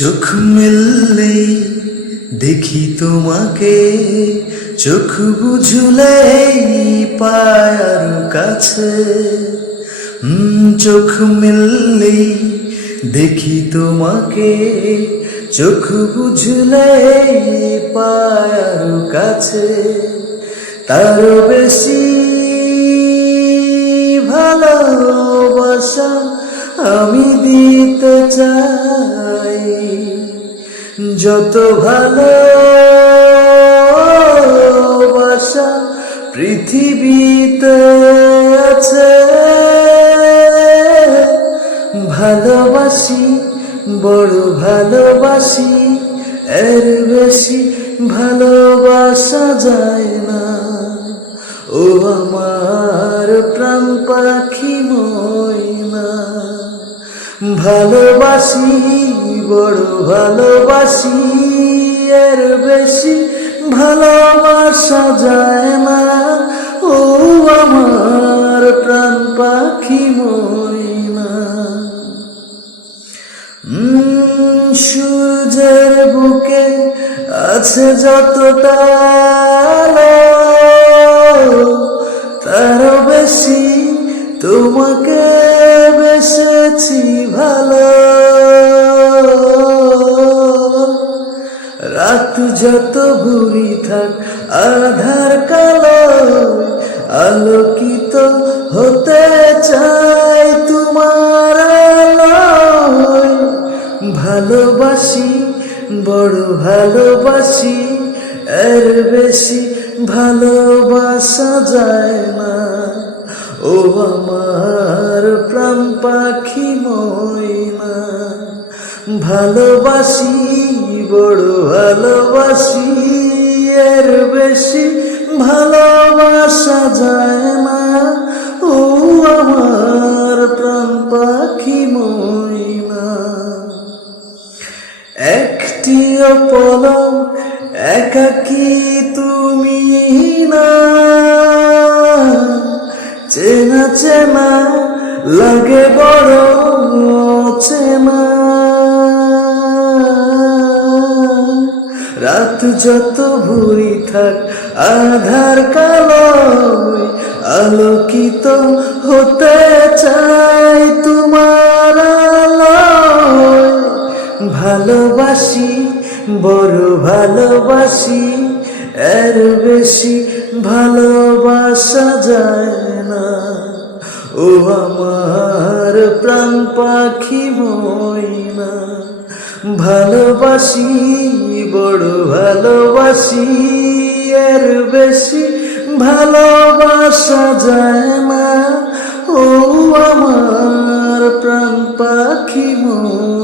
চোখ মেললে দেখি তোমাকে, চোখ বুঝলে পায়ার কাছে। চোখ মেললে দেখি তোমাকে, চোখ বুঝলে পায়ার কাছে। তার বেশি ভালোবাসা আমি দিতে চাই, যত ভালোবাসা পৃথিবীতে আছে। ভালোবাসি, বড় ভালোবাসি, এর বেশি ভালোবাসা যায় না। ও আমার প্রাণ পাখি ময়না, ভালোবাসি, বড় ভালোবাসি, এর বেশি ভালোবাসা যায় না। ও আমার প্রাণ পাখি ময়না। সূর্যের বুকে আছে যতটা আলো, তার বেশি তোমাকে বেসেছি ভালো। রাত যত ভুরি থাক আধার কালো, আলোকিত হতে চাই তোমার আলোয়। ভালোবাসি, বড় ভালোবাসি, এর বেশি ভালোবাসা যায় না। ও আমার প্রাণ পাখি ময়না, ভালোবাসি, বড় ভালোবাসি, এর বেশি ভালোবাসা যায় না। ও আমার প্রাণ পাখি ময়না। একটিও পলক একাকী তুমি না, চেনা চেনা লাগে বড় চেনা। রাত যত ভুরি থাক আধার কালো, আলোকিত হতে চাই তোমার আলোয়। ভালোবাসি, বড় ভালোবাসি, এর বেশি ভালোবাসা যায় না। ও আমার প্রাণ পাখি ময়না, ভালোবাসি, বড় ভালোবাসি, এর বেশি ভালোবাসা যায় না। ও আমার প্রাণ পাখি ময়না।